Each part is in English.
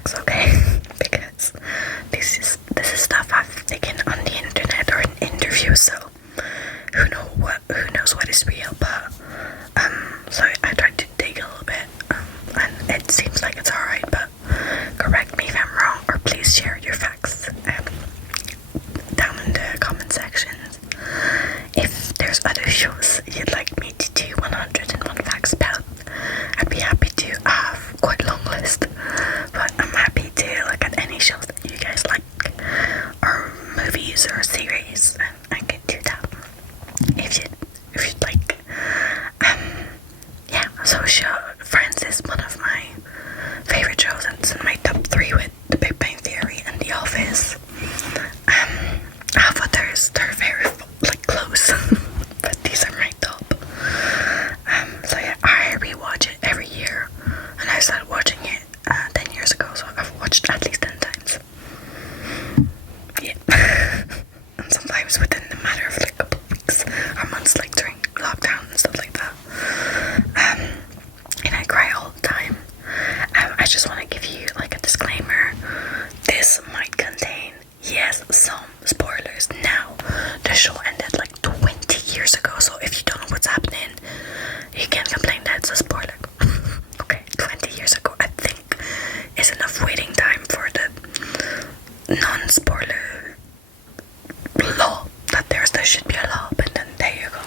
facts, okay? Because this is stuff I've taken on the internet or in interviews, so who knows what is real, but so I tried to dig a little bit, and it seems like it's alright, but correct me if I'm wrong, or please share your facts down in the comment sections. If there's other shows you'd like me to do 101 facts about, I'd be happy to. I have quite a long list, but I'm happy to look at any shows that you guys like, or movies or series, and I could do that if you'd like. Yeah, so Friends is one of my favorite shows, and it's in my top 3 with The Big Bang Theory and The Office. I have others, they're very close, but these are my top. So yeah, I rewatch it every year, and I started watching it 10 years ago, so I've watched at least 10 times. Yeah. And sometimes within the matter of a couple of weeks or months, during lockdown and stuff like that. And I cry all the time. I just want to give you a disclaimer. This might contain, yes, some spoilers. Now, the show ended 20 years ago, so if you don't know what's happening, you can complain that it's a spoiler. Okay, 20 years ago, I think, is enough waiting time for the non-spoiler law, that there should be a law, but then there you go.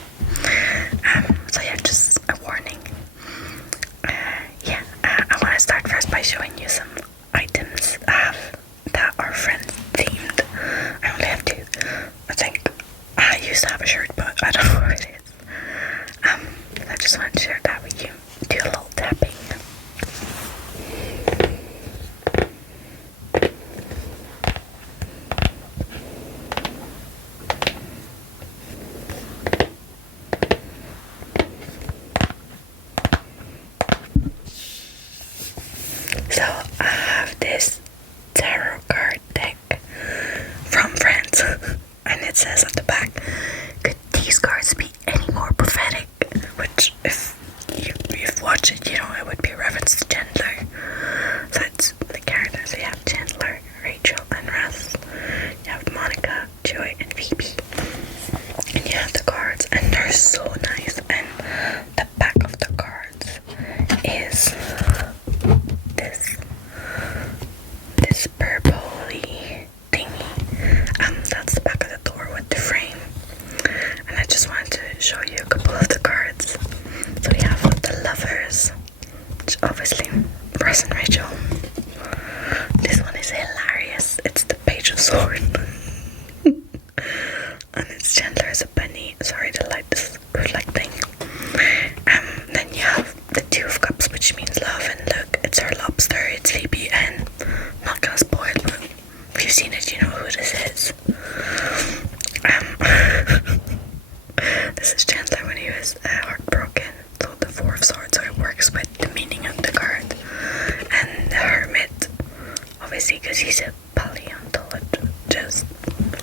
So yeah, just a warning. I want to start first by showing you some items I have that are Friends themed. I only have 2. I think I used to have a shirt, but I don't know where it is. I just wanted to share that with you. Do a little tapping. So I have this tarot card deck from Friends, and it says at the back, could these cards be any more prophetic? Which, if you've watched it, you know it would be a reference to Chandler. So it's the characters. So you have Chandler, Rachel, and Ross. You have Monica, Joy, and Phoebe. And you have the cards, and they're so nice. And the back of the cards is this purpley thingy. That's the back of the door with the frame. And I just wanted to show you a couple of the cards. So we have the lovers, which obviously Ross and Rachel. This one is hilarious. It's the Page of Swords. And it's Chandler as a bunny. Sorry, the light is reflecting. Then you have the 2 of Cups, which means love, and look, it's her lobster, it's Phoebe, and I'm not gonna spoil, but if you've seen it, you know who this is. This is Chandler when he was heartbroken. So the 4 of Swords, so it works with the meaning of the card. And the Hermit, obviously, because he's a paleontologist.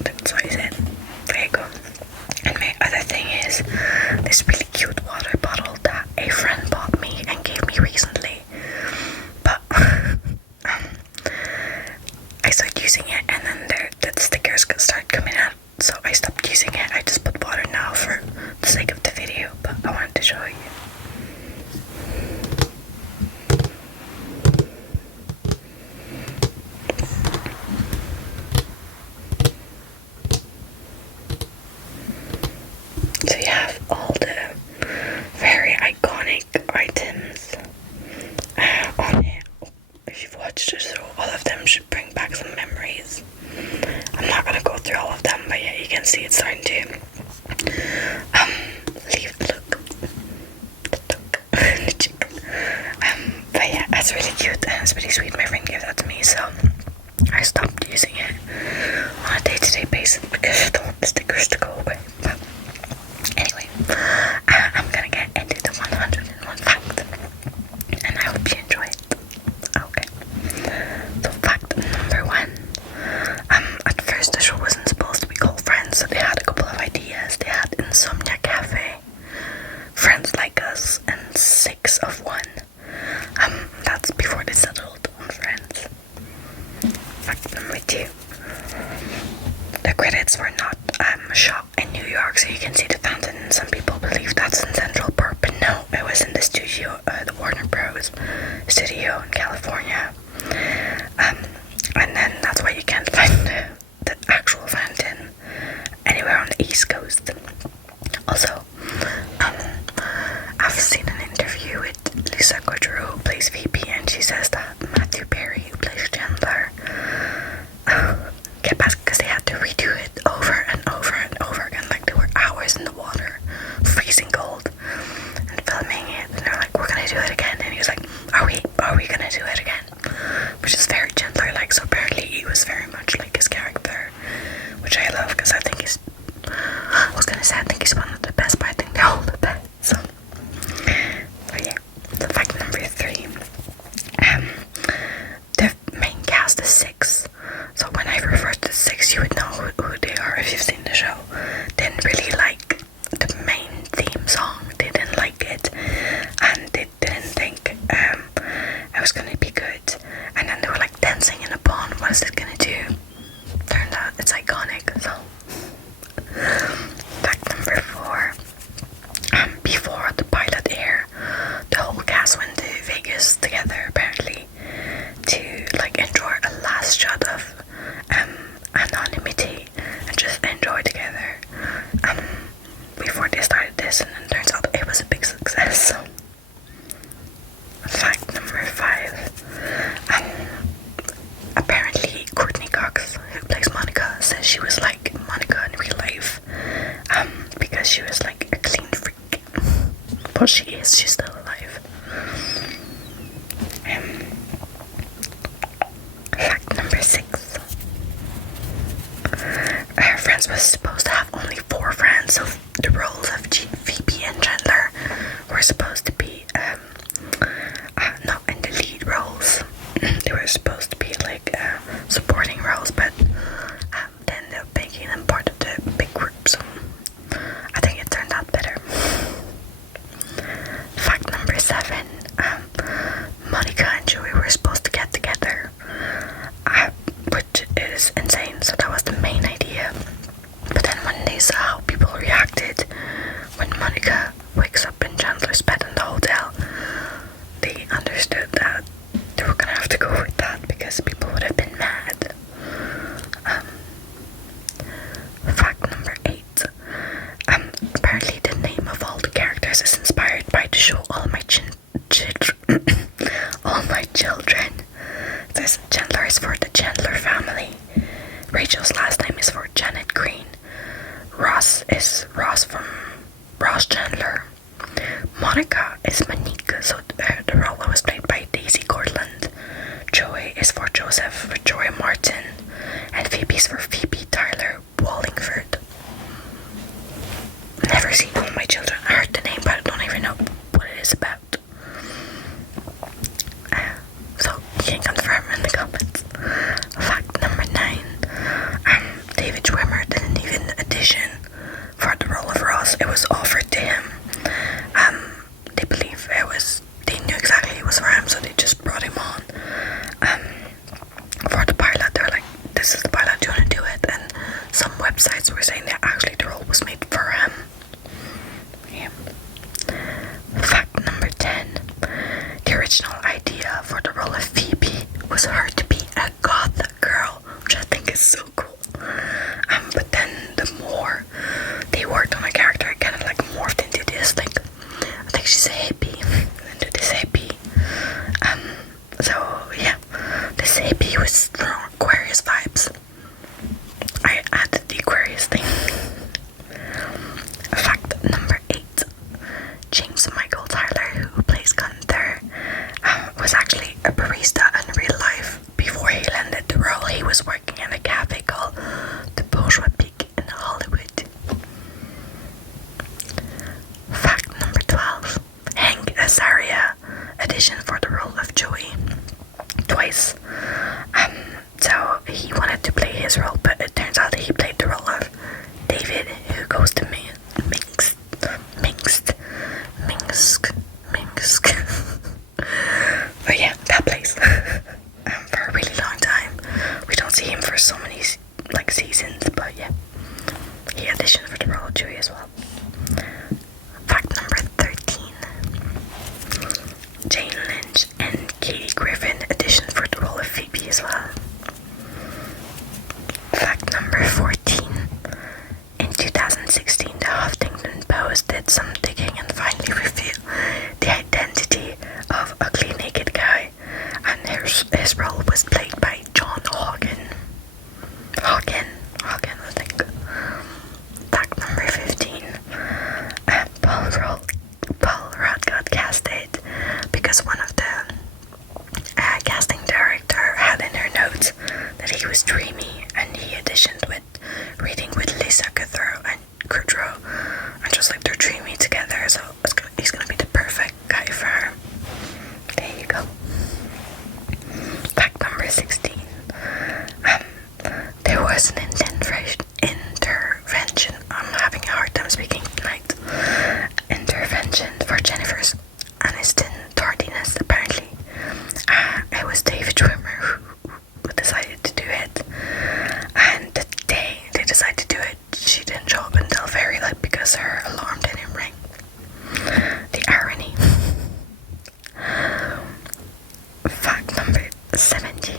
That's what he said. There you go. And my other thing is this really cute water bottle that a friend bought me and gave me recently. But I started using it, and then the stickers start coming out. So I stopped using it. I just put water now for the sake of the video, but I wanted to show you. So you have all the very iconic items on it. If you've watched the show, all of them should bring back some memories. I'm not gonna go through all of them, but yeah, you can see it's starting to leave the look. But yeah, that's really cute and it's pretty sweet. My friend gave that to me, so I stopped using it on a day-to-day basis because I don't want the stickers to go away. But anyway, I'm gonna get into the 101 fact, and I hope you enjoy it. Okay, so fact number 1. At first the show wasn't supposed to be called Friends, so they had a couple of ideas. They had Insomnia Cafe, Friends Like Us, and 6 of 1. That's before they settled on Friends. Fact number 6. Friends was supposed to have only 4 friends, so the roles of Phoebe and Chandler were supposed to be not in the lead roles. They were supposed to be like supporting roles, but then they're making them part of the big group, so I think it turned out better. Fact number 7. Monica and Joey were supposed to get together, which is insane, so that was the main idea. But then when they saw how people reacted when Monica wakes up in Chandler's bed in the hotel, they understood that they were gonna have to go with that because people would have been mad. Fact number 8. Apparently the name of all the characters is inspired by the show All My Children. It says Chandler is for the Chandler family. Rachel's last name is for Janet Green. Ross is Ross from Ross Chandler. Monica is Monique, so the role was played by Daisy Cortland. Joey is for Joseph Joy Martin. And Phoebe is for Phoebe Tyler Wallingford. Never seen All My Children. I heard the name, but I don't even know what it is about. So you can confirm in the comments. Fact number 9. David Schwimmer didn't even audition for the role of Ross. It was offered to him. They believe they knew exactly it was for him, so they just brought him on. For the pilot, they were like, this is the pilot, do you want to do it? And some websites were saying that actually the role was made for him. Yeah. Fact number 10. The original idea for the role of Phoebe was her to be a goth girl, which I think is so cool. But then the more they worked on a character, it kind of like morphed into this, like, I think she's a hippie, into this hippie. So yeah, this hippie was strong Aquarius vibes. I added the Aquarius thing. Fact number 8. James Michael Tyler, who plays Gunther, was actually a barista in real life. Before he landed the role, he was working in a cafe called the Bourgeois Peak in Hollywood. Fact number 12. Hank Azaria auditioned for the role of Joey twice. So he wanted to play his role, but it turns out that he played the role of David, who goes to Minsk. But yeah, that place. For a really long time. We don't see him for so many seasons, but yeah. He auditioned for the role of Joey as well. Fact number 13. Jane Lynch and Katie Griffin auditioned for the role of Phoebe as well. Fact number 14. In 2016, the Huffington Post did some digging and finally revealed the identity of Ugly Naked Guy, and his role was played by John Hagen, I think. Fact number 15. Paul Rudd got casted because one of the casting director had in her notes that he was dreamy, and he auditioned with reading with Lisa Kudrow, and just like they're dreamy together, so he's gonna be the perfect guy for her. There you go. Fact number 16. There was an intervention. I'm having a hard time speaking tonight. Intervention for Jennifer Aniston tardiness, apparently. It was David Schwimmer who decided to do it. And the day they decided to do it, she didn't show up until very late because her alarm didn't ring. The irony. Fact number 17.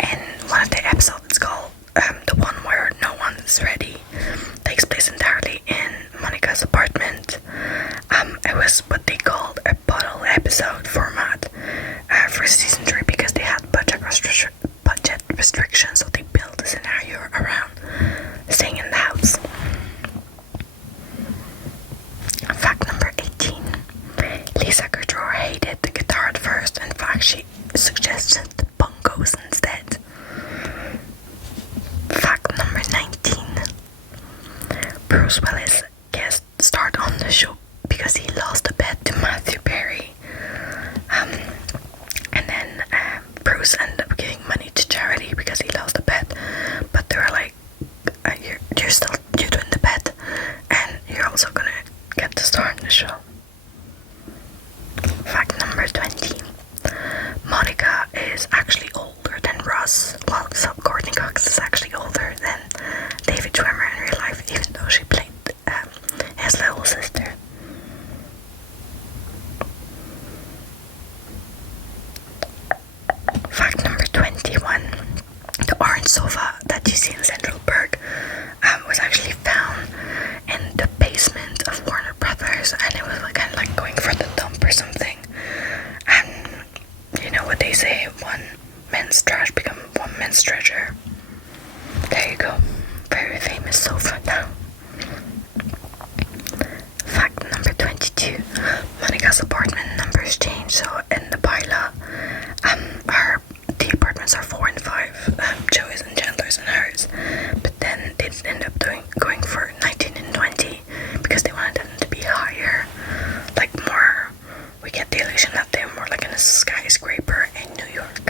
In one of the episodes, it's called the one where no one's ready, takes place entirely in Monica's apartment. It was what they called a bottle episode format for season 3 because they had budget restrictions, so they built a scenario around staying in the house. Fact number 18. Lisa Kudrow hated the guitar at first, and in fact she suggested the bongos instead. Fact number 19. Bruce Willis guest starred on the show because he lost a bet to Matthew Perry. And then Bruce ended up giving money to charity because he lost a bet. But they were like, you're doing the bet, and you're also gonna get to star in the show. Fact number 20. Monica is actually older than Ross. Well, so Courtney Cox is actually older than David Schwimmer in real life, even though she played his little sister. Fact number 21. The orange sofa that you see in Central Park was actually found in the basement of Warner Brothers, and it was like, kind of like going for the dump or something. And you know what they say, one man's trash become one man's treasure. There you go. Very famous sofa now. Fact number 22. Monica's apartment numbers change, so in the pilot, the apartments are 4 and 5, Joey's and Chandler's and hers, but then they end up going for 19 and 20 because they wanted them to be higher, like more. We get the illusion that they're more like in a skyscraper in New York.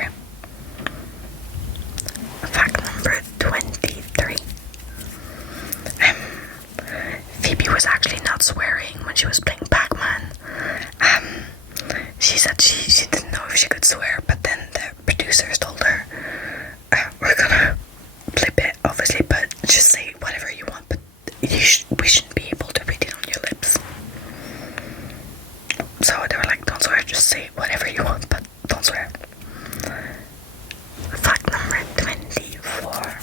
Fact number 23. Phoebe was actually not swearing when she was playing Pac-Man. She said she didn't know if she could swear, but then the producers told her, we're gonna flip it, obviously, but just say whatever you want, but we shouldn't be able to read it on your lips. So they were like, don't swear, just say whatever you want, but don't swear. Fact number 24.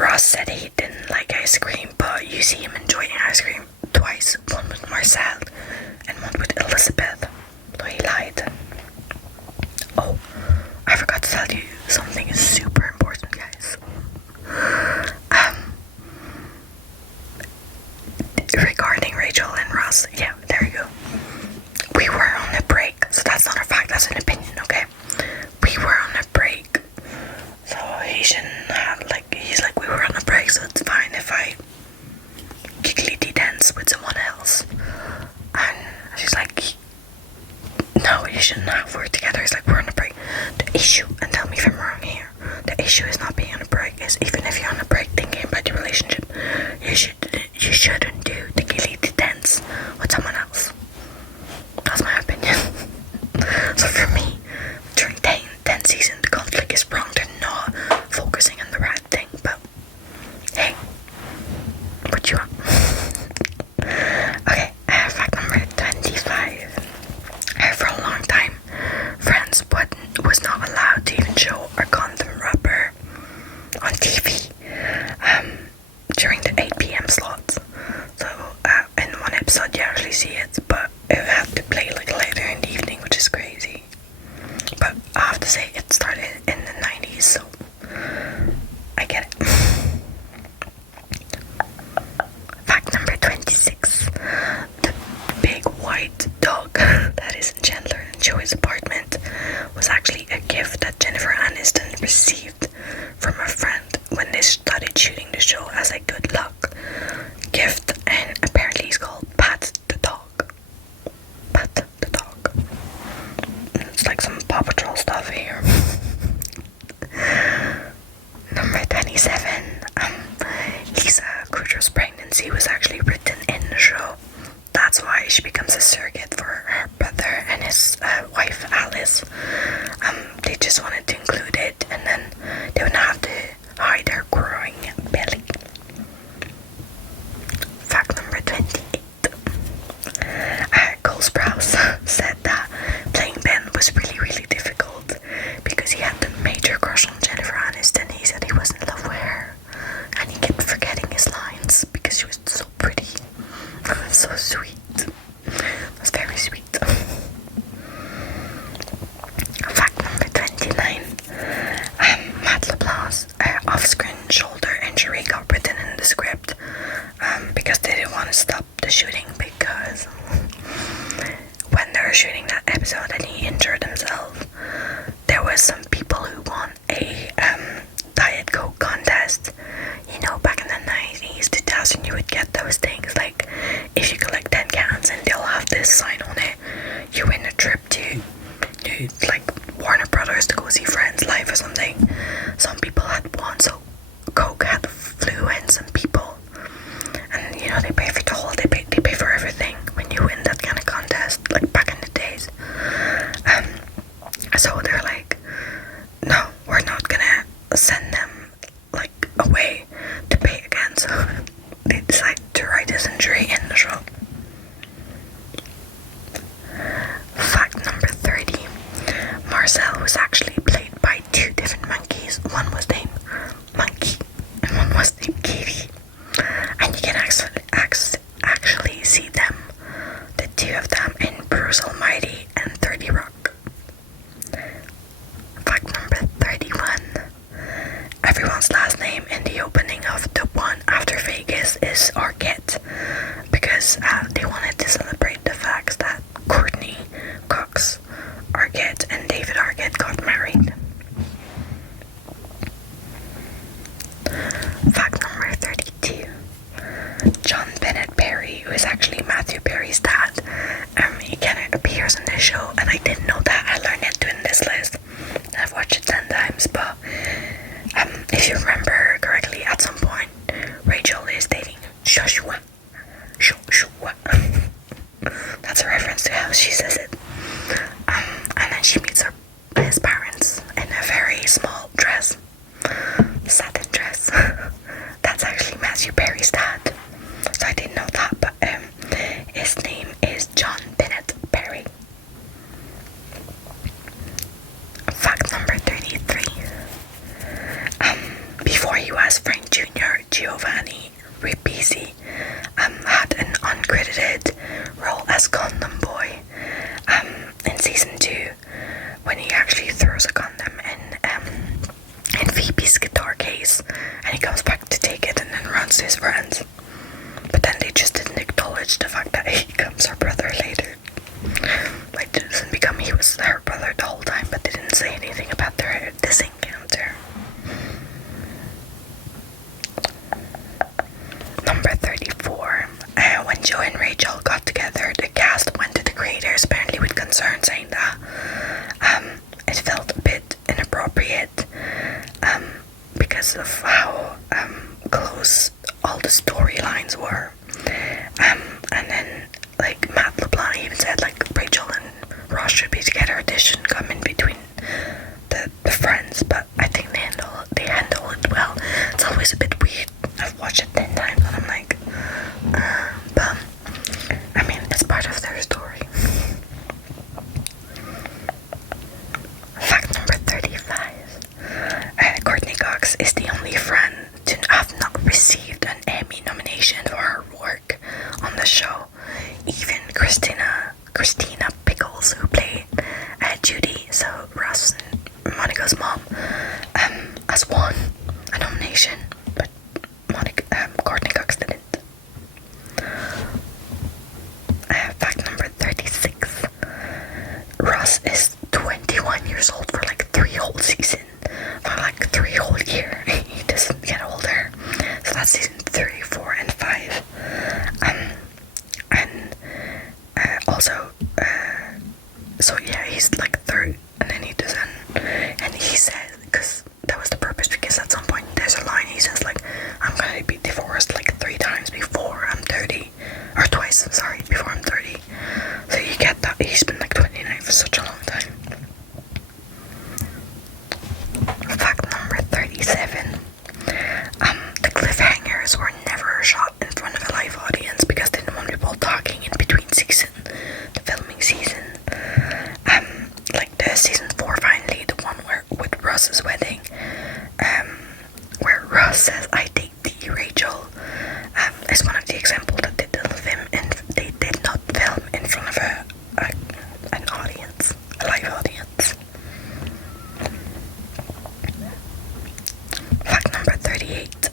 Ross said he didn't like ice cream, but you see him enjoying ice cream twice, one with Marcel and one with Elizabeth. So he lied. Oh, I forgot to tell you something super important, guys. Regarding Rachel and Ross, yeah, there you go. We were on a break, so that's not a fact, that's an opinion, okay? We were on a break, so he shouldn't have, he's like, we were on a break, so it's fine if I giggly dance with someone else. And she's like, no, you shouldn't have, we're together. He's like, we're on a break. The issue, and tell me if I'm wrong here, the issue is not being on a break, is even if you're on a break thinking about your relationship, you shouldn't do the giggly dance with someone else. That's my opinion. So for me, during 10 season, the conflict is wrong. They're not focusing on the right thing, but hey, what you want? Okay, fact number 25. For a long time, Friends was not allowed to even show a condom rubber on TV during the 8 p.m. slots. So in one episode you actually see it, but it had to play like later in the evening, which is crazy. But I have to say, it started in the 90s, so I get it. Fact number 26. The big white dog that is in Chandler and Joey's apartment was actually a gift that Jennifer Aniston received from a friend when they started shooting the show as a good luck gift, and apparently he's called Pat the dog. Pat the dog. It's like some Paw Patrol stuff here. Number 27. Lisa Kudrow's pregnancy was actually written in the show. That's why she becomes a surrogate for her brother and his wife Alice. They just wanted to include it, and then they would not have to hide their growing belly. Fact number 28. Cole Sprouse said that playing Ben was really, really difficult because he had the major crush on Jennifer Aniston. He said he was in love with her, and he kept forgetting his lines because she was so pretty. So sweet. It was very sweet. Fact number 29. Matt LeBlanc's off-screen shoulder injury got written in the script because they didn't want to stop the shooting, because when they were shooting that episode and he injured himself cozy friends life or something. Some people had won, so Coke had flew in some people, and you know they pay for the whole, they pay for everything when you win that kind of contest, like back in the days. So they're like, no, we're not gonna send them like away to pay again. So they decided to write his injury in the show. Fact number 30. Marcel was actually played by two different monkeys. One was named Monkey and one was named Katie. And you can actually see them, the two of them, in Bruce Almighty and 30 Rock. Fact number 31. Everyone's last name in the opening of The One After Vegas is Arquette, because they wanted to celebrate the fact that Courtney Cox Arquette and David Arquette got married. Fact number 32. John Bennett Perry, who is actually Matthew Perry's dad, he kind of appears in this show, and I didn't know that. I learned it doing this list. I've watched it 10 times, but if you remember correctly, at some point, Rachel is dating Joshua. That's a reference to how she says it. And then she meets his parents in a very small dress, satin dress. That's actually Matthew Perry's dad. So I didn't know that, but his name is John Bennett Perry. Fact number 33. Before he was Frank Jr., Giovanni Ribisi had an uncredited role as Condom Boy in season 2, when he actually throws a condom in Phoebe's guitar case, and he comes back to take it and then runs to his friends. But then they just didn't acknowledge the fact that he becomes her brother later. Like, it doesn't become he was her brother the whole time, but they didn't say anything about this encounter. Number 34. When Joe and Rachel got together, the cast went to the creators apparently with concern, saying that it felt a bit inappropriate because of how close all the storylines were. And then, like, Matt LeBlanc even said, like, Rachel and Ross should be together, this shouldn't come in between the friends, but I think they handle it well. It's always a bit weird. I've watched it 10 times and I'm like, but I mean, it's part of their story. Fact number 35. Courtney Cox is the only friend to have not received an Emmy nomination for her work on the show. Even Christina Pickles, who played Judy, so Ross and Monica's mom, has won a nomination, but Courtney Cox didn't. Fact number 36. Ross is 21 years old for like 3 whole seasons. For like 3 whole years. He doesn't get older. So that's season 3, 4, and 5. Also, so yeah, he's like 3, and then he doesn't, and he says, because that was the purpose, because at some point there's a line, he says like, I'm gonna be divorced like 3 times before I'm 30, or twice, I'm sorry, before I'm 30, so you get that, he's been like 29 for such a long time. Fact number 37. The cliffhangers were never shot in front of a live audience because they didn't want people talking in between the filming season. Like the season 4 finally, the one with Ross's wedding, where Ross says, I date thee, Rachel, is one of the examples that they did not film in front of an audience, a live audience. Fact number 38.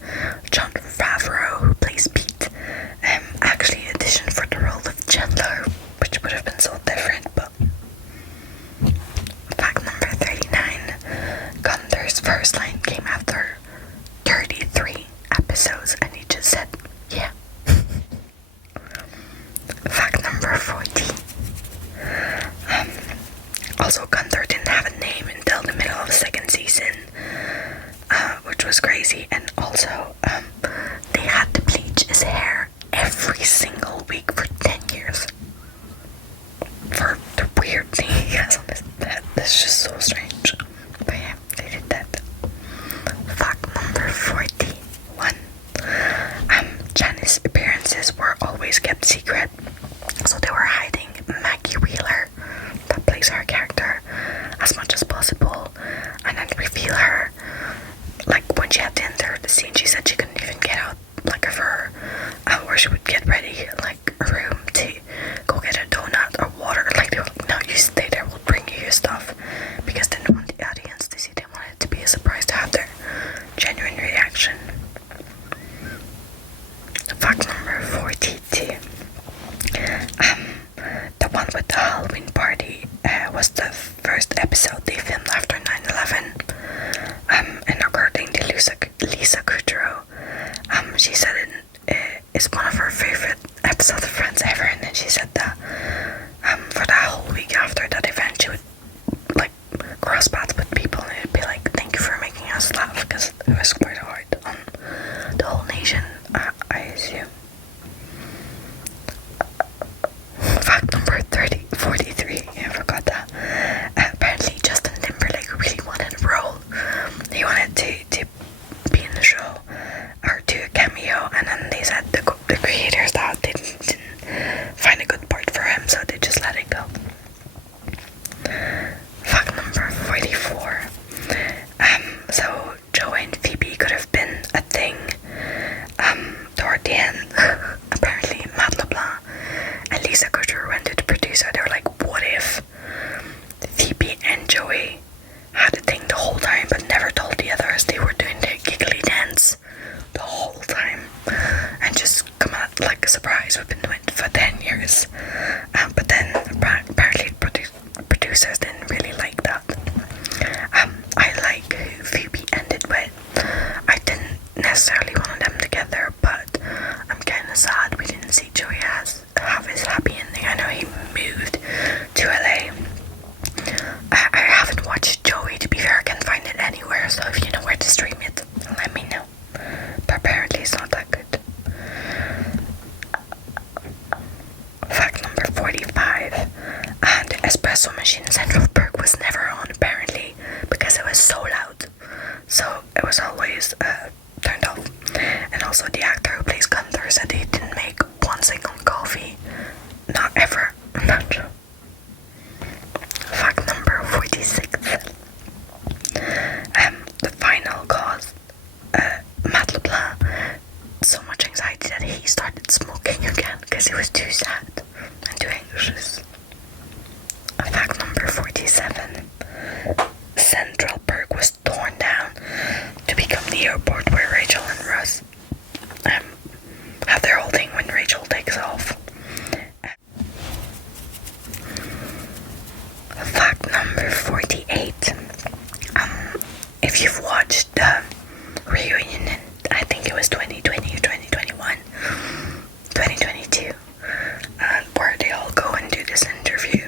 Jon Favreau, who plays Pete, actually auditioned for the role of Chandler, which would have been so different, but was crazy. And also, they had to bleach his hair every single week for 10 years. For the weird thing he has on his head. That's just so strange. But yeah, they did that. Fact number 41. Janice's appearances were always kept secret. So they were hiding Maggie Wheeler, that plays her character, as much as possible, and then reveal her. Like when she had to enter the scene, she said she couldn't even get out like of her where she would get ready, like a room to go get a donut or water. Like they were like, no, you stay there, we'll bring you your stuff, because they didn't want the audience to see. They wanted it to be a surprise to have their genuine reaction. Fact number 42. The one with the Halloween party was the first episode they filmed after 9/11. And according to Lisa Kudrow, she said it's one of her favorite episodes of Friends ever. And then she said that for that whole week after that event, she would like cross paths with people and it'd be like, thank you for making us laugh, because it was quite hard on the whole nation, I assume. Fact number 43, I forgot that. Apparently Justin Timberlake really wanted a role. He wanted to be in the show or do a cameo, and then they said the creators that they didn't find a good part for him, so they just let it go. Fact number 44. So Joey and Phoebe could have been a thing toward the end. Apparently Matt LeBlanc and Lisa Kudrow went to the producer. They were like, what if Phoebe and Joey had a thing the whole time but never told the others? They were doing their giggly dance the whole time and just come out like a surprise. We've been doing it for 10 years. But then apparently producers didn't really like that. I like who Phoebe ended with. I didn't necessarily want them together, but I'm kind of sad we didn't see Joey have his happy ending. I know he moved to LA. I haven't watched Joey, to be fair. I can't find it anywhere, so if you know where to stream it, let me know. But apparently it's not that good. Fact number 45. The espresso machine in Central Park was never on, apparently, because it was so loud. So it was always turned off. And also the actor who plays Gunther said he didn't make one single coffee. Not ever. I'm not sure. Fact number 46. The final caused Matt LeBlanc so much anxiety that he started smoking again because he was too sad and too anxious. Fact number 47. Central Park was torn down to become the airport where Rachel and Ross have their whole thing when Rachel takes off. Fact number 48. If you've watched the reunion in, I think it was 2020 or 2021, 2022, where they all go and do this interview,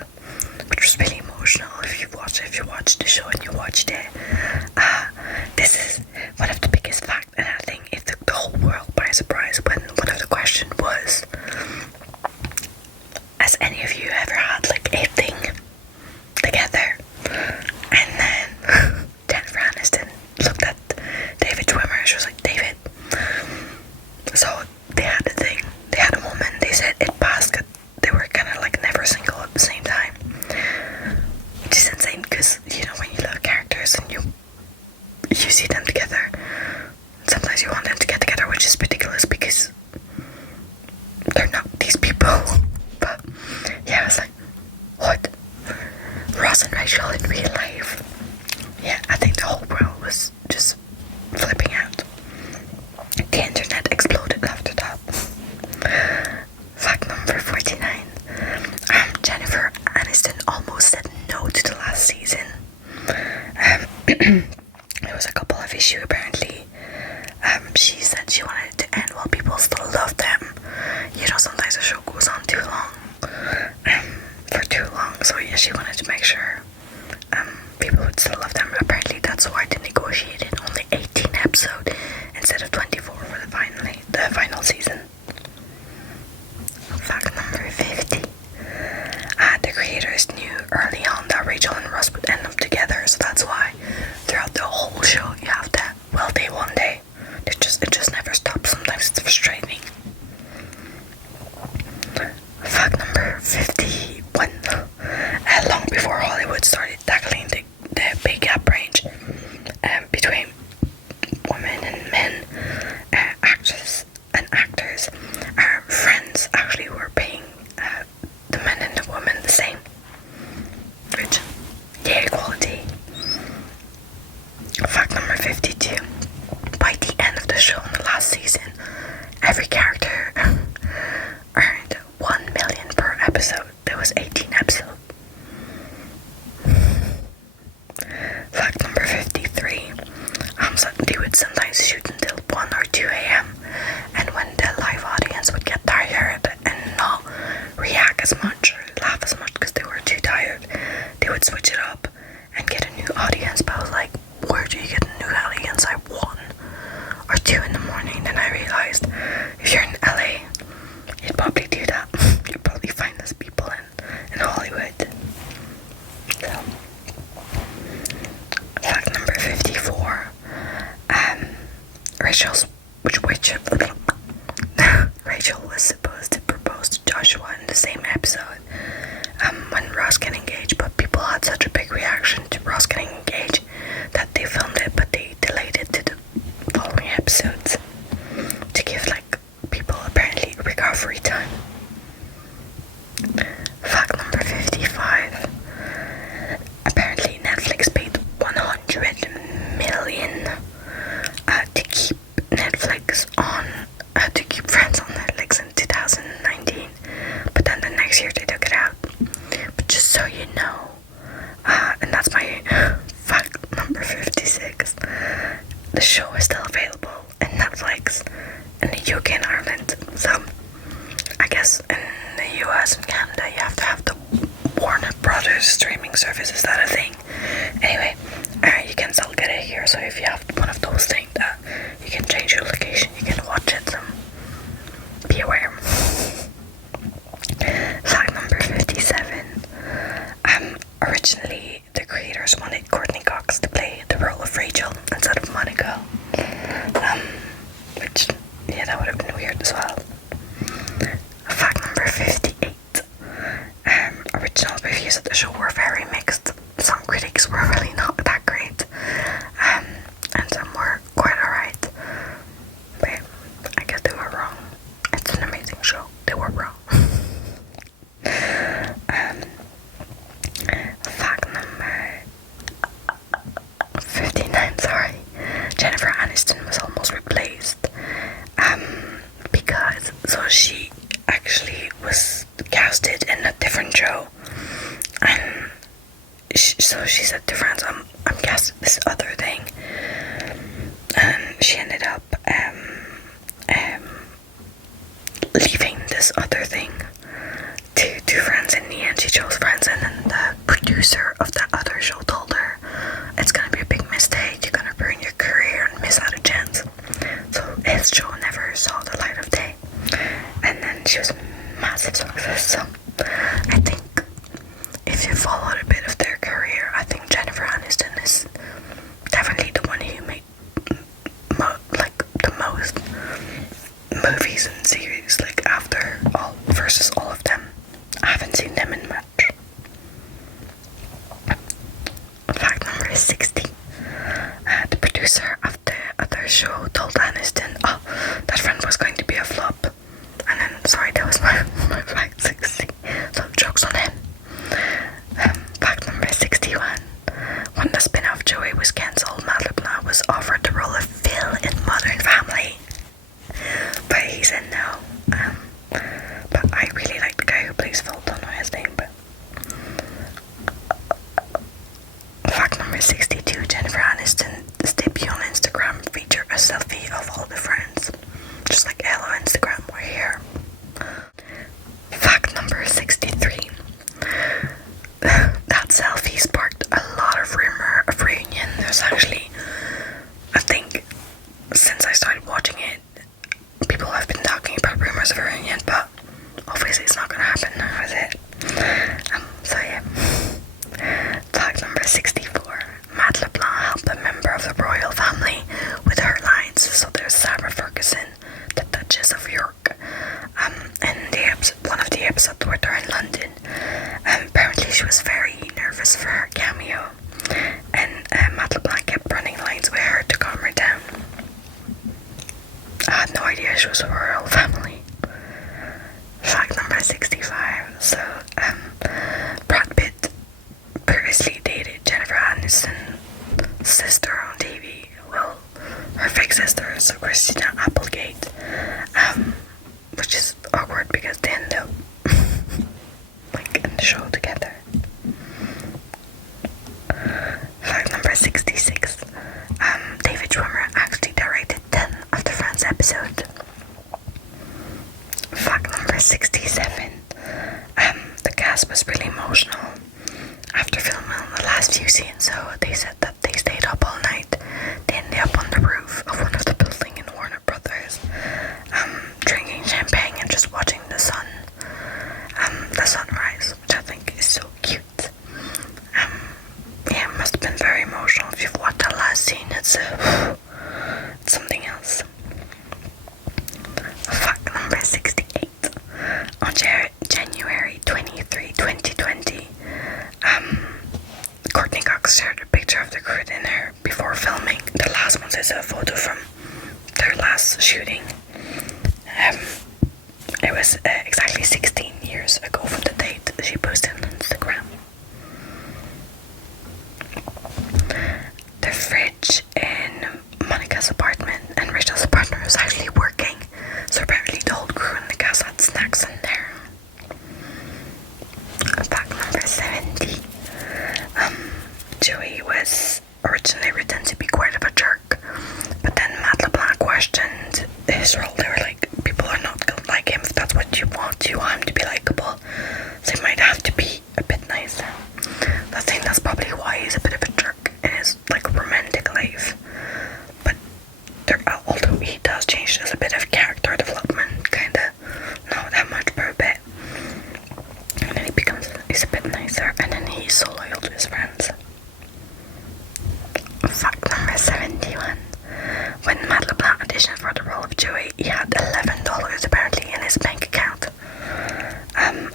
which was really emotional. If you watched the show and you watched it, this is one of the biggest facts, and I think it took the whole world by surprise when one of the questions was, has any of you ever had like a thing together? And then Jennifer Aniston looked at David Schwimmer. She was like, David. So they had a thing. They had a moment. They said it passed. They were kind of like never single at the same time. Which is insane because, you know, when you love characters and you see them together, sometimes you want them to get together, which is ridiculous because they're not these people. But yeah, I was like, what? Ross and Rachel in real life? Yeah, I think the whole world was just flipping out. The internet exploded after that. Fact number 49. Jennifer Aniston almost said no to the last season. There was a couple of issues apparently. She said she wanted it to end while people still loved them. You know, sometimes a show goes on too long. For too long, so yeah, she wanted to make sure people would still love them. Apparently that's why they negotiated only 18 episode instead of 24 for the final season. Fact number 50. The creators knew early on that Rachel and Ross would end up together, so that's why throughout the whole show you have that will they one day. It just never stops. Sometimes it's frustrating. Fact number 51. Long before Hollywood started tackling the big gap range between women and men, actresses and actors, friends actually were paying the men and the women the same. Which, yeah, equality. Fact number 52. By the end of the show in the last season, every character earned 1 million per episode. There was 18 episodes. Fact number 53. They would sometimes shoot until 1 or 2 a.m. and when the live audience would get tired and not react as much or laugh as much because they were too tired, they would switch it up and get a new audience. But I was like, where do you get a new audience at 1 or 2 in the morning? Then I realized if you're in LA, you'd probably do that. You'd probably find less people in Hollywood. So, fact number 54. Rachel was supposed to propose to Joshua in the same episode when Ross got engaged, but people had such a big reaction to Ross getting engaged that they filmed it, but they delayed it to the following episodes to give people apparently recovery time. Fact number 55. Apparently Netflix paid 100 million to keep to keep Friends on Netflix in 2019, but then the next year they took it out. But just so you know, and that's my fact number 56, the show is still available in Netflix in the UK and Ireland. So I guess in the US and Canada you have to have the Warner Brothers streaming service. Is that a thing? Anyway, you can still get it here, so if you have one of those things that you can change your location, you can watch it, so be aware. Fact number 57. Originally the creators wanted Courtney Cox to play the role of Rachel instead of Monica. Which, yeah, that would have been weird as well. Fact number 58. Original reviews of the show were very mixed. Some critics were really not that great, and some were quite alright. But I guess they were wrong. It's an amazing show. They were wrong. Fact number 59, sorry. Jennifer Aniston was almost replaced. Because she actually was casted in a different show. And so she said to friends, I'm casted this other thing. And she ended up leaving this other thing to Friends. In the end she chose Friends, and then the producer of that other show told her, it's gonna be a big mistake, you're gonna ruin your career and miss out a chance. So his show never saw the light of day, and then she was a massive success. So I think if you followed a bit of their career, I think Jennifer Aniston is definitely the one who made the most movies and series after all versus all of them. I haven't seen them in much. Fact number 60. The producer of the other show told Aniston, that Friend was going to be a flop. And then, sorry, that was my fact 60. So jokes on him. Fact number 61. When the spin-off Joey was cancelled, Matt LeBlanc was offered the role of Phil in Modern Family, but he said no. But I really like the guy who plays Phil. Don't know his name, but fact number 62. Jennifer Aniston's debut on Instagram featured a selfie of all the friends, just like hello Instagram, we're here. Fact number 63. That selfie sparked a lot of rumor of reunion. There's actually, I think, 64. Matt LeBlanc helped a member of the royal family with her lines. So there's Sarah Ferguson, the Duchess of York, and one of the episodes with her in London. Apparently she was very nervous for her cameo, and Matt LeBlanc kept running lines with her to calm her down. I had no idea she was a royal family. Fact number 65. So, Brad Pitt previously dated Jennifer Aniston's sister on TV. Well, her fake sister, so Christina Applegate. Which is awkward because they end up like in the show together. Fact number 66. David Schwimmer actually directed 10 of the Friends episodes. Fact number 67. The cast was really emotional after filming the last few scenes, so they said that they stayed up all night. They ended up on the roof of one of the buildings in Warner Brothers, drinking champagne and just watching the sunrise, which I think is so cute. Yeah, it must have been very emotional. If you've watched that last scene, it's something else. Fact number 68. On January 23, 2020, Courtney Cox shared a picture of the crew dinner before filming. The last one is a photo from their last shooting. It was exactly 16 years ago from the date she posted on Instagram. The fridge in Monica's apartment and Rachel's apartment was actually working, so apparently the whole crew and the cast had snacks in there. Fact number 70. Joey was originally written to be quite of a jerk, but then Matt LeBlanc questioned his role. They were like, people are not gonna like him if that's what you want him to be likable, so he might have to be a bit nicer. I think that's probably why he's a bit of a jerk in his like romantic life. But although he does change, there's a bit of character development, kinda, not that much per bit. And then he's a bit nicer, and then he's so loyal to his friends. Fact number 71. When Matt LeBlanc auditioned for the role of Joey, he had $11 apparently in his bank account.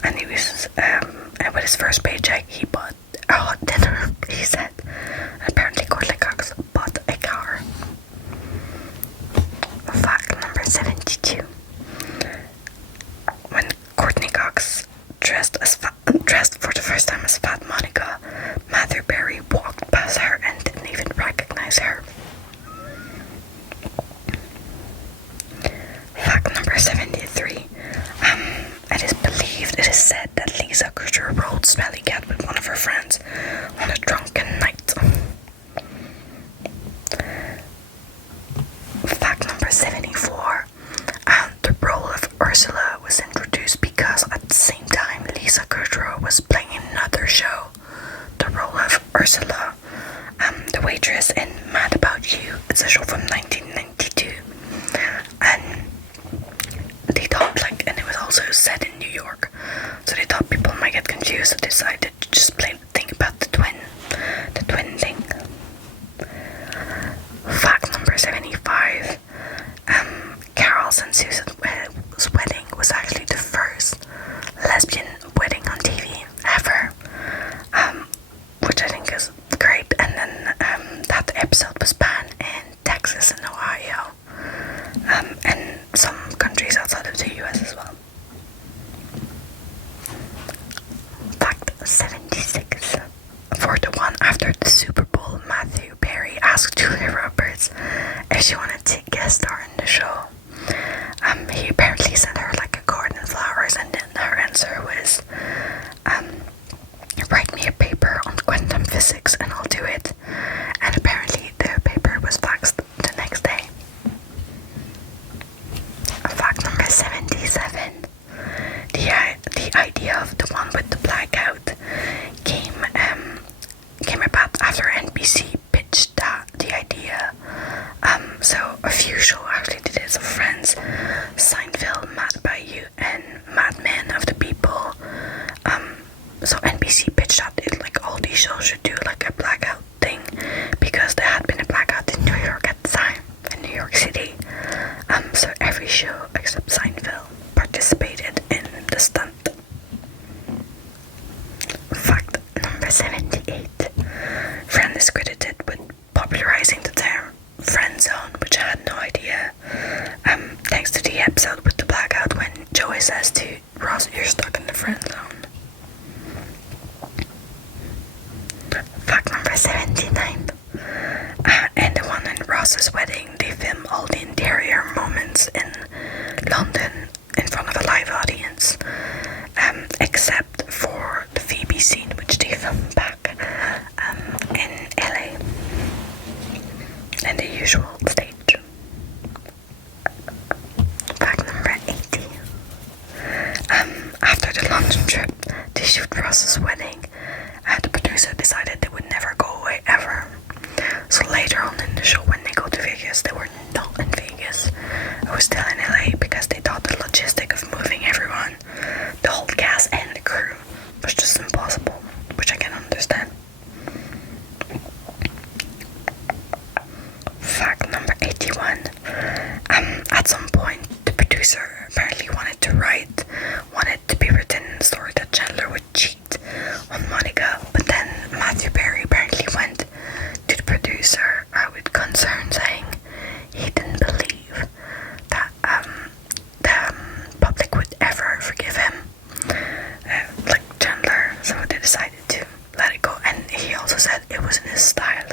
And he was, with his first paycheck, he bought a hot dinner, he said. And apparently Courtney Cox bought a car. Fact number 72. When Courtney Cox dressed for the first time as Fat Monica, Matthew Perry walked past her and didn't even recognize her. Fact number 73. It is said that Lisa Kudrow rode Smelly Cat with one of her friends on a drunken night. Fact number 74. The role of Ursula was introduced because at the same time Lisa Kudrow was playing another show. The role of Ursula, the waitress in Mad About You. It's a show from 1992. And they thought and it was also set in New York, so they thought people might get confused, so they decided to just play the thing about the twin thing. Fact number 75. Carol's and Susan's wedding was actually the first lesbian wedding on TV ever, which I think is great. And then that episode was banned in Texas and Ohio, and some countries outside of the US as well. Fact 76. For the one after the Super Bowl, Matthew Perry asked Julia Roberts if she wanted to guest star in the show. He apparently sent her like a card and flowers, and then her answer was, write me a paper on quantum physics and I'll do it. And apparently the paper was faxed the next day. Fact number 77. The idea of the one with the blackout came about after NBC pitched the idea. So a few shows actually did it. So Friends, Seinfeld, Mad About You, and Mad Men of the People. So NBC pitched out all these shows should do like a black is credited with popularizing the term friend zone, which I had no idea. Thanks to the episode with the blackout when Joey says to Ross, "You're stuck in the friend zone." Fact number 79. And the one in Ross's wedding, they film all the interior moments in London in front of a live audience, except for the Phoebe scene, which they filmed back in LA in the usual stage. Fact number 80. After the London trip to shoot Ross's wedding, the producer decided they would never go away ever. So later on in the show, when they go to Vegas, they were not in Vegas. It was still in LA because they thought the logistic of moving everyone, the whole cast and the crew, was just impossible, which I can understand. Fact number 81. At some point, the producer apparently wanted to be written in the story that Chandler would cheat on Monica, but then Matthew Perry apparently went to the producer with concern, saying he didn't believe that the public would ever forgive him, like Chandler, so they decided to let it go, and he also said it wasn't his style.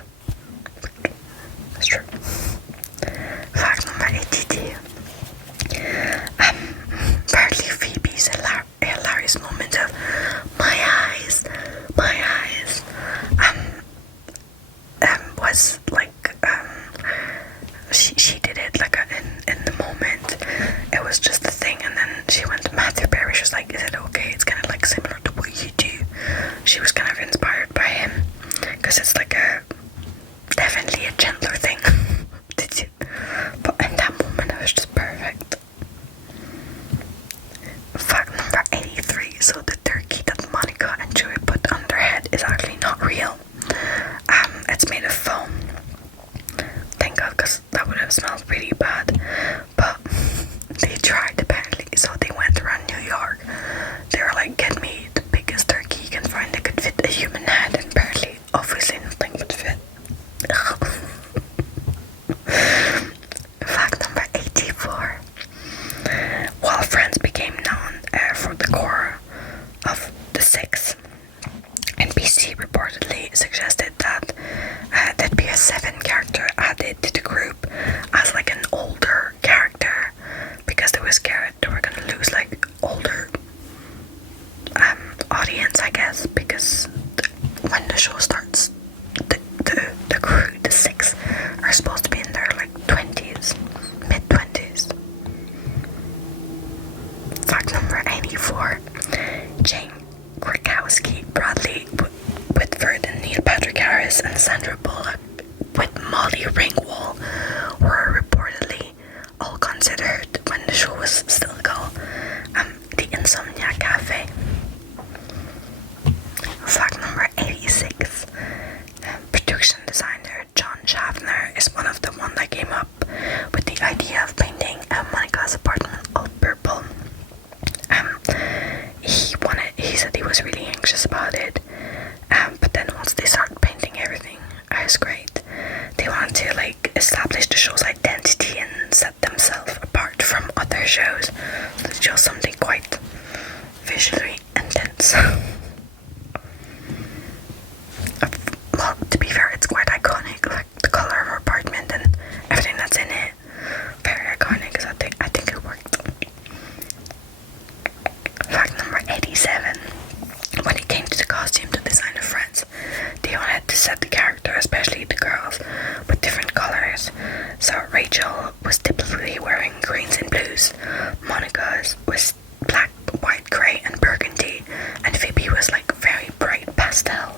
That's true. Fact number 82. Apparently Phoebe's hilarious moment of my eyes, was like, she did it like in the moment. It was just a thing, and then she went to Matthew Perry. She was like, "Is it okay? It's kind of like similar to what you do." She was kind of inspired by him, because it's like definitely a gentler thing to do. But in that moment, it was just perfect. Fact number 83. So the turkey that Monica and Joey put on their head is actually not real. It's made of foam. Thank God, because that would have smelled pretty bad. But they tried apparently, so they went around New York. They were like, "Get me the biggest turkey you can find that could fit a human head," and apparently, obviously, nothing would fit. Fact number 84. While Friends became known for the core of the six, NBC reportedly suggested that there'd be a 7th character added to the group as like an older character, because they were scared they were gonna lose like older audience, I guess, because when the show starts, the crew, the 6, are supposed to be in their like 20s, mid-20s. Fact number 84. Jane Krakowski, Bradley Whitford, and Neil Patrick Harris, and Sandra Bullock with Molly Ringwald were reportedly all considered, when the show was still called the Insomnia Cafe. Fact number 86. Production designer John Schaffner is one of the one that came up with the idea of painting Monica's apartment all purple. He said he was really anxious about it, but then once they started painting everything, it was great. They wanted to like establish the show's identity and set themselves apart from other shows, so it's just something quite visually intense. Well, to be fair, it's quite iconic, like the color of her apartment and everything that's in it. Very iconic, so I think it worked. Fact number 87. When it came to the costume to design of Friends, they wanted to set the character, especially the girls, with different colors. So Rachel was typically wearing greens and blues, Monica was black, white, grey and burgundy, and Phoebe was like very bright pastel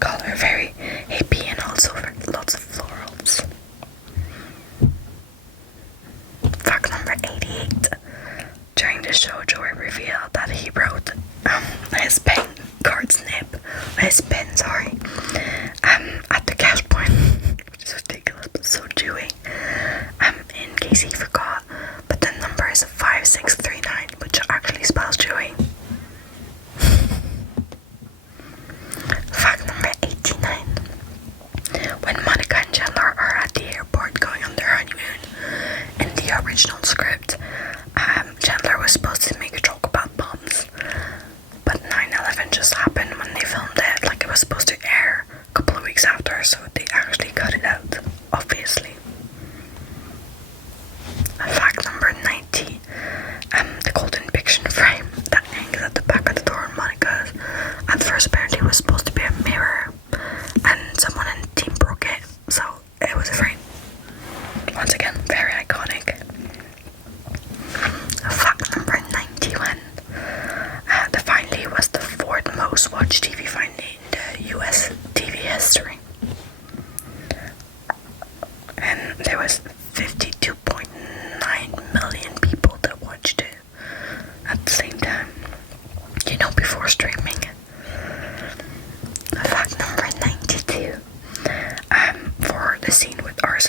color, very hippie, and also lots of florals. Fact number 88. During the show, Joey revealed that he wrote his pen at the cash point, which is ridiculous but so Jewy. In case he forgot, but the number is 5639, which actually spells Jewy. Fact number 89.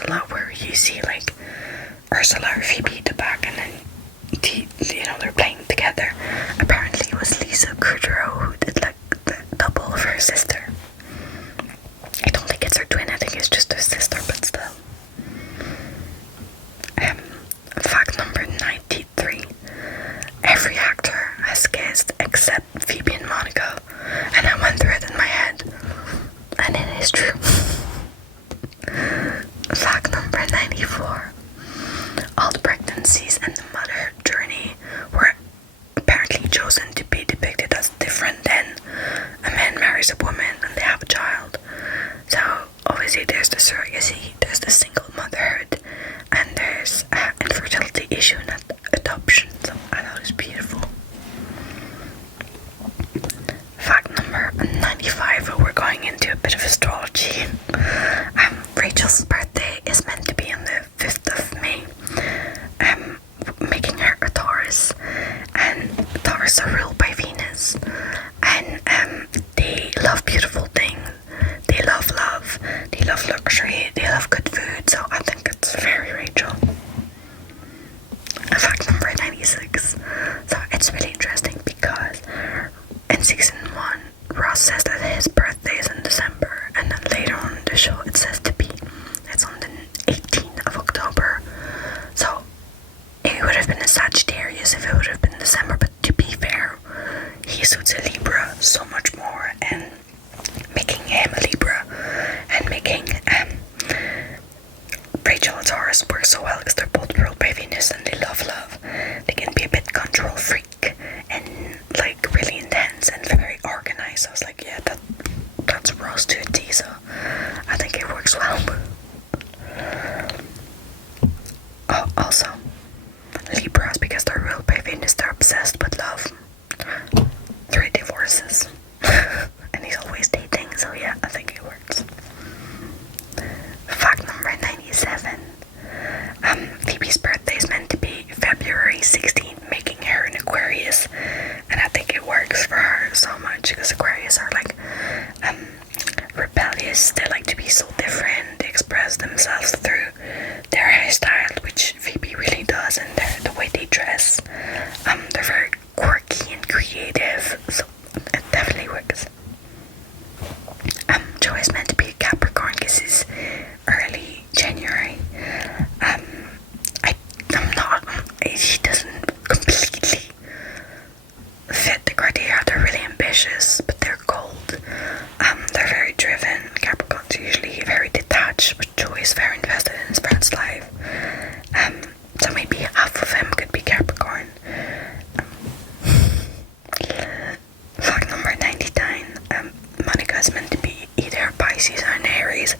Ursula, where you see like Ursula or Phoebe at the back, and then they're playing together. Apparently, it was Lisa Kudrow who did like the double of her sister. I don't think it's her twin. I think it's just her sister, but still. Fact number 93. Every actor has kissed except Phoebe and Monica, and I went through it in my head, and it is true. Fact number 94. All the pregnancies and the motherhood journey were apparently chosen to be depicted as different than a man marries a woman and they have a child. So obviously there's the surrogacy, there's the single motherhood, and there's infertility issue and adoption. So I thought it was beautiful. Fact number 95, we're going into a bit of astrology. Rachel's birthday is meant to be on the 5th of May, making her a Taurus, and Taurus are ruled by Venus, and they love beautiful things, they love love, they love luxury, they love good food, so I think it's very Rachel. Fact number 96. So it's really interesting because in season 1, Ross says that his birthday is in December, and then later on in the show it says it's on the 18th of October. So it would have been a Sagittarius if it would have been December, but to be fair, he suits a Libra so much more, and making him a Libra and making Rachel and Taurus work so well because they're both ruled by Venus and they love love. They can be a bit control freak and like really intense and very organized. I was like, yeah, that's Ross to a T, so I think it works well. Oh, also, Libras, because they're ruled by Venus, they're obsessed with love. 3 divorces. And he's always dating, so yeah, I think it works. Fact number 97. Phoebe's birthday is meant to be February 16th, making her an Aquarius, and I think it works for her so much because Aquarius are like rebellious. They like to be so different. They express themselves through their hairstyle, which Phoebe really does, and the way they dress. They're very quirky and creative, so it definitely works. Joe is meant to be a Capricorn because he's early January. I'm not. He doesn't completely fit the criteria. They're really ambitious, but they're cold. They're very driven. Capricorns usually very detached, but Joe is very invested in his friend's life. So maybe half of him could be Capricorn. Fact number 99. Monica is meant to be either Pisces or an Aries,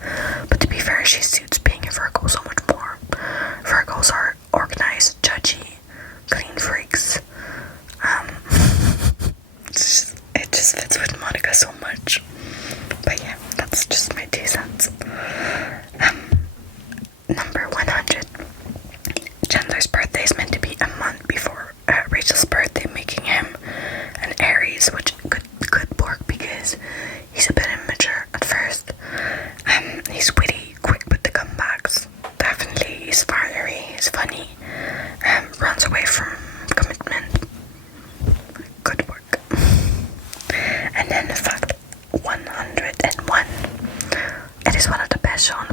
but to be fair, she suits being a Virgo so much more. Virgos are organized, judgy, clean freaks. It just fits with Monica so much. But yeah, that's just my 2 cents. Number 100. Chandler's birthday is meant to be a month before Rachel's birthday, making him an Aries, which could work because he's a bit immature at first. He's witty, quick with the comebacks. Definitely, he's fiery, he's funny. Runs away from commitment. Good work. And then fact 101. It is one of the best shows